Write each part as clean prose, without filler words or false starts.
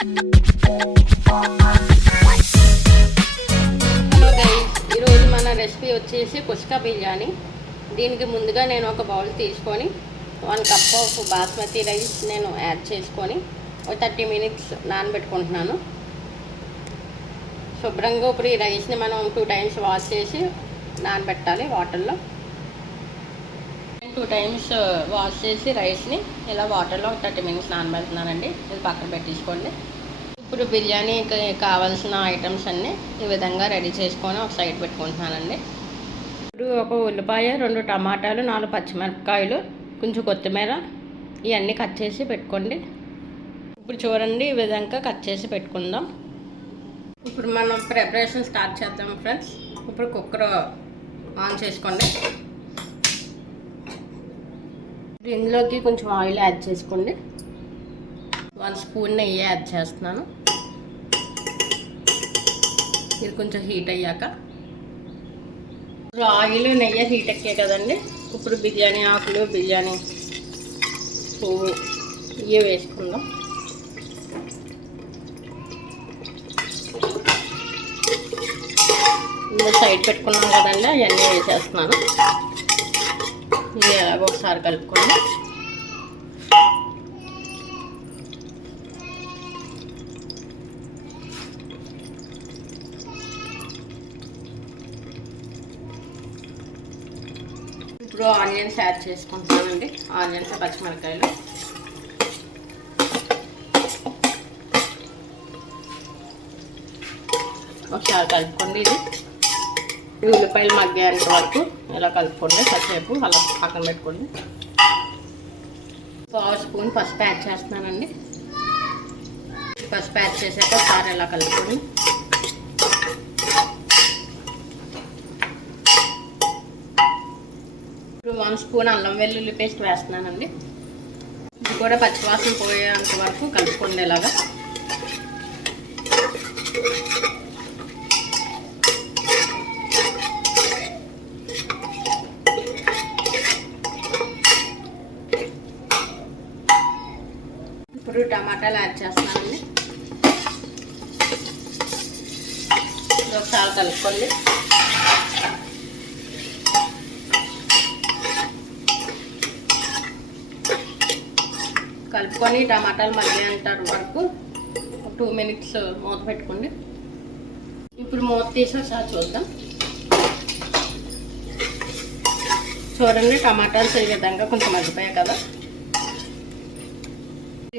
Hello guys, ఈరోజు మన recipe వచ్చేసి కుష్కా బిర్యానీ. దీనికి ముందుగా నేను ఒక బౌల్ తీసుకొని 1 కప్ ఆఫ్ బాస్మతి రైస్ నేను యాడ్ చేసుకొని ఒక 30 మినిట్స్ నానబెట్టుకుంటున్నాను. శుభ్రంగా ఇప్పుడు ఈ రైస్ని మనం 2 టైమ్స్ వాష్ చేసి నానబెట్టాలి వాటర్లో. 2 టైమ్స్ వాష్ చేసి రైస్ని ఇలా వాటర్లో 30 మినిట్స్ నానబెడుతున్నానండి. ఇది పక్కన పెట్టించుకోండి. ఇప్పుడు బిర్యానీకి కావాల్సిన ఐటమ్స్ అన్నీ ఈ విధంగా రెడీ చేసుకొని ఒక సైడ్ పెట్టుకుంటున్నానండి. ఇప్పుడు ఒక ఉల్లిపాయ, 2 టమాటాలు, 4 పచ్చిమిరపకాయలు, కొంచెం కొత్తిమీర ఇవన్నీ కట్ చేసి పెట్టుకోండి. ఇప్పుడు చూడండి, ఈ విధంగా కట్ చేసి పెట్టుకుందాం. ఇప్పుడు మనం ప్రిపరేషన్ స్టార్ట్ చేద్దాం ఫ్రెండ్స్. ఇప్పుడు కుక్కర్ ఆన్ చేసుకోండి. ఇందులోకి కొంచెం ఆయిల్ యాడ్ చేసుకోండి. 1 స్పూన్ నెయ్యి యాడ్ చేస్తున్నాను. ఇది కొంచెం హీట్ అయ్యాక ఆయిల్ నెయ్యి హీట్ ఎక్కాయి కదండి. ఇప్పుడు బిర్యానీ ఆకులు, బిర్యానీ పువ్వు ఇవి వేసుకుందాం. ఇందులో సైడ్ పెట్టుకున్నాం కదండి, అవన్నీ వేసేస్తున్నాను. ఇది ఎలాగో ఒకసారి కలుపుకోండి. ఇప్పుడు ఆనియన్స్ యాడ్ చేసుకుంటానండి. ఆనియన్స్, పచ్చిమిరపకాయలు ఒకసారి కలుపుకోండి. ఇది ఉల్లిపాయలు మగ్గేంత వరకు ఇలా కలుపుకోండి. కాసేపు అలా పక్కన పెట్టుకోండి. 1 స్పూన్ పసుపు యాడ్ చేస్తున్నానండి. పసుపు యాడ్ చేసాక ఒకసారి ఇలా కలుపుకోండి. ఇప్పుడు 1 స్పూన్ అల్లం వెల్లుల్లి పేస్ట్ వేస్తున్నానండి. ఇది కూడా పచ్చివాసన పోయేంత వరకు కలుపుకోండి. ఇలాగా ఇప్పుడు టమాటాలు యాడ్ చేస్తున్నానండి. ఒకసారి కలుపుకోండి. కలుపుకొని టమాటాలు మగ్గేంత వరకు 2 మినిట్స్ మూత పెట్టుకోండి. ఇప్పుడు మూత తీసి ఒకసారి చూద్దాం. చూడండి, టమాటాలు ఈ విధంగా కొంచెం మగ్గిపోయాయి కదా.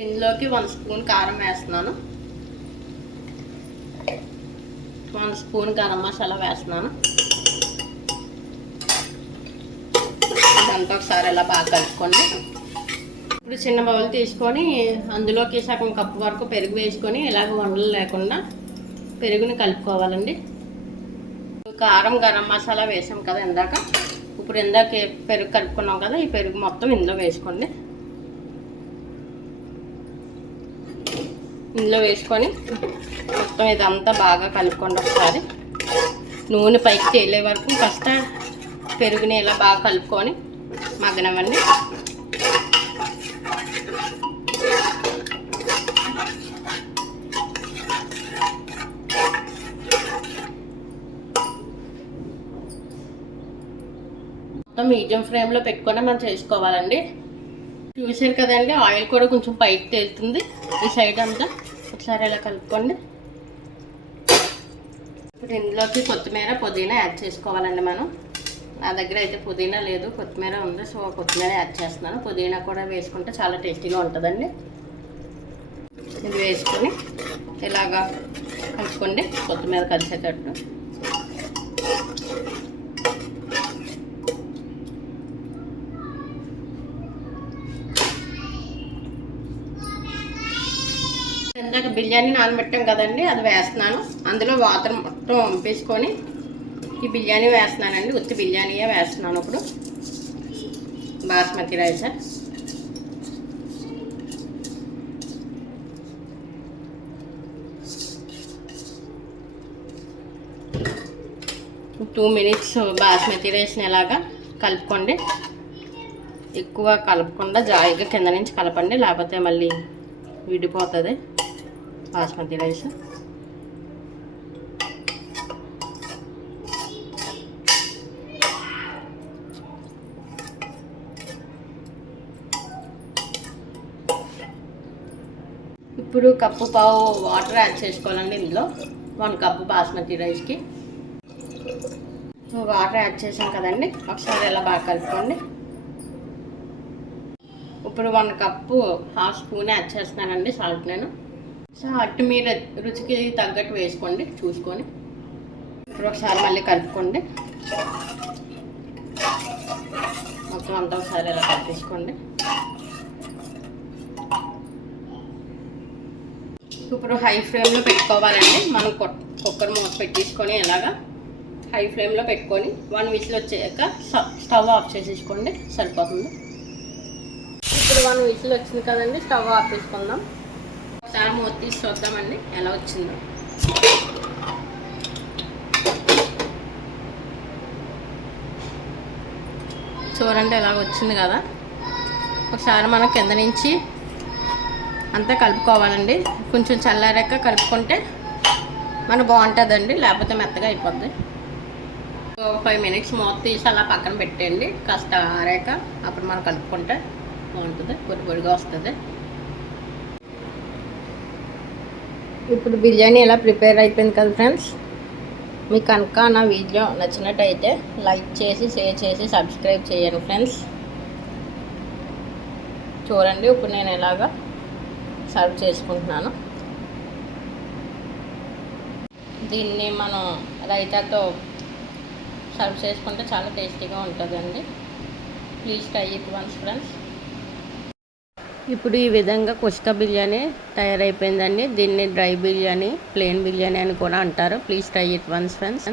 ఇందులోకి 1 స్పూన్ కారం వేస్తున్నాను. 1 స్పూన్ గరం మసాలా వేస్తున్నాను. ఇదంతా ఒకసారి ఇలా బాగా కలుపుకోండి. ఇప్పుడు చిన్న బౌల్ తీసుకొని అందులోకి సగం కప్పు వరకు పెరుగు వేసుకొని ఇలాగ వండలు లేకుండా పెరుగుని కలుపుకోవాలండి. కారం, గరం మసాలా వేసాం కదా ఇందాక. ఇప్పుడు ఇందాక పెరుగు కలుపుకున్నాం కదా, ఈ పెరుగు మొత్తం ఇందులో వేసుకోండి. ఇందులో వేసుకొని మొత్తం ఇదంతా బాగా కలుపుకోండి. ఒకసారి నూనె పైకి తేలే వరకు కాస్త పెరుగుని ఇలా బాగా కలుపుకొని మగ్గనివ్వండి. మీడియం ఫ్లేమ్లో పెట్టుకొని మనం చేసుకోవాలండి. చూసారు కదండి, ఆయిల్ కూడా కొంచెం పైకి తేలుతుంది ఈ సైడ్ అంతా. ఒకసారి ఇలా కలుపుకోండి. ఇప్పుడు ఇందులోకి కొత్తిమీర, పుదీనా యాడ్ చేసుకోవాలండి మనం. నా దగ్గర అయితే పుదీనా లేదు, కొత్తిమీర ఉంది. సో కొత్తిమీర యాడ్ చేస్తున్నాను. పుదీనా కూడా వేసుకుంటే చాలా టేస్టీగా ఉంటుందండి. ఇది వేసుకొని ఇలాగా కలుపుకోండి, కొత్తిమీర కలిసేటట్టు. ఇందాక బిర్యానీ నానబెట్టాం కదండి, అది వేస్తున్నాను. అందులో వాటర్ మొత్తం వంపేసుకొని ఈ బిర్యానీ వేస్తున్నానండి. ఉత్తి బిర్యానీయే వేస్తున్నాను. ఇప్పుడు బాస్మతి రైస్ 2 మినిట్స్ బాస్మతి రైస్ని ఎలాగా కలుపుకోండి. ఎక్కువ కలపకుండా జాయిగా కింద నుంచి కలపండి, లేకపోతే మళ్ళీ విడిపోతుంది. బాస్మతి రైస్. ఇప్పుడు కప్పు పావు వాటర్ యాడ్ చేసుకోవాలండి. ఇందులో 1 కప్పు బాస్మతి రైస్కి వాటర్ యాడ్ చేసాం కదండి. ఒకసారి ఇలా బాగా కలుపుకోండి. ఇప్పుడు 1 కప్పు ½ స్పూన్ యాడ్ చేస్తున్నానండి సాల్ట్. నేను సాల్ట్ మీరు రుచికి తగ్గట్టు వేసుకోండి చూసుకొని. ఇప్పుడు ఒకసారి మళ్ళీ కలుపుకోండి. మొత్తం అంతా ఒకసారి ఇలా కలిపేసుకోండి. ఇప్పుడు హై ఫ్లేమ్లో పెట్టుకోవాలండి. మనం కుక్కర్ మూత పెట్టేసుకొని ఇలాగా హై ఫ్లేమ్లో పెట్టుకొని 1 విజిల్ వచ్చాక స్టవ్ ఆఫ్ చేసేసుకోండి, సరిపోతుంది. ఇప్పుడు 1 విజిల్ వచ్చింది కదండి, స్టవ్ ఆఫ్ చేసుకుందాం. ఒకసారి మూత తీసి చూద్దామండి ఎలా వచ్చిందో. చూడండి ఎలాగ వచ్చింది కదా. ఒకసారి మనం కింద నుంచి అంతా కలుపుకోవాలండి. కొంచెం చల్లారాక కలుపుకుంటే మనకు బాగుంటుందండి, లేకపోతే మెత్తగా అయిపోద్ది. 5 మినిట్స్ మూత తీసి అలా పక్కన పెట్టండి. కాస్త ఆరాక అప్పుడు మనం కలుపుకుంటే బాగుంటుంది, పొడి పొడిగా వస్తుంది. ఇప్పుడు బిర్యానీ ఎలా ప్రిపేర్ అయిపోయింది కదా ఫ్రెండ్స్. మీకు కనుక నా వీడియో నచ్చినట్టయితే లైక్ చేసి, షేర్ చేసి, సబ్స్క్రైబ్ చేయండి ఫ్రెండ్స్. చూడండి ఇప్పుడు నేను ఎలాగా సర్వ్ చేసుకుంటున్నాను. దీన్ని మనం రైతాతో సర్వ్ చేసుకుంటే చాలా టేస్టీగా ఉంటుందండి. Please try it once friends. ఇప్పుడు ఈ విధంగా కుష్కా బిర్యానీ తయారైపోయిందండి. దీన్ని డ్రై బిర్యానీ, ప్లెయిన్ బిర్యానీ అని కూడా అంటారు. Please try it once friends.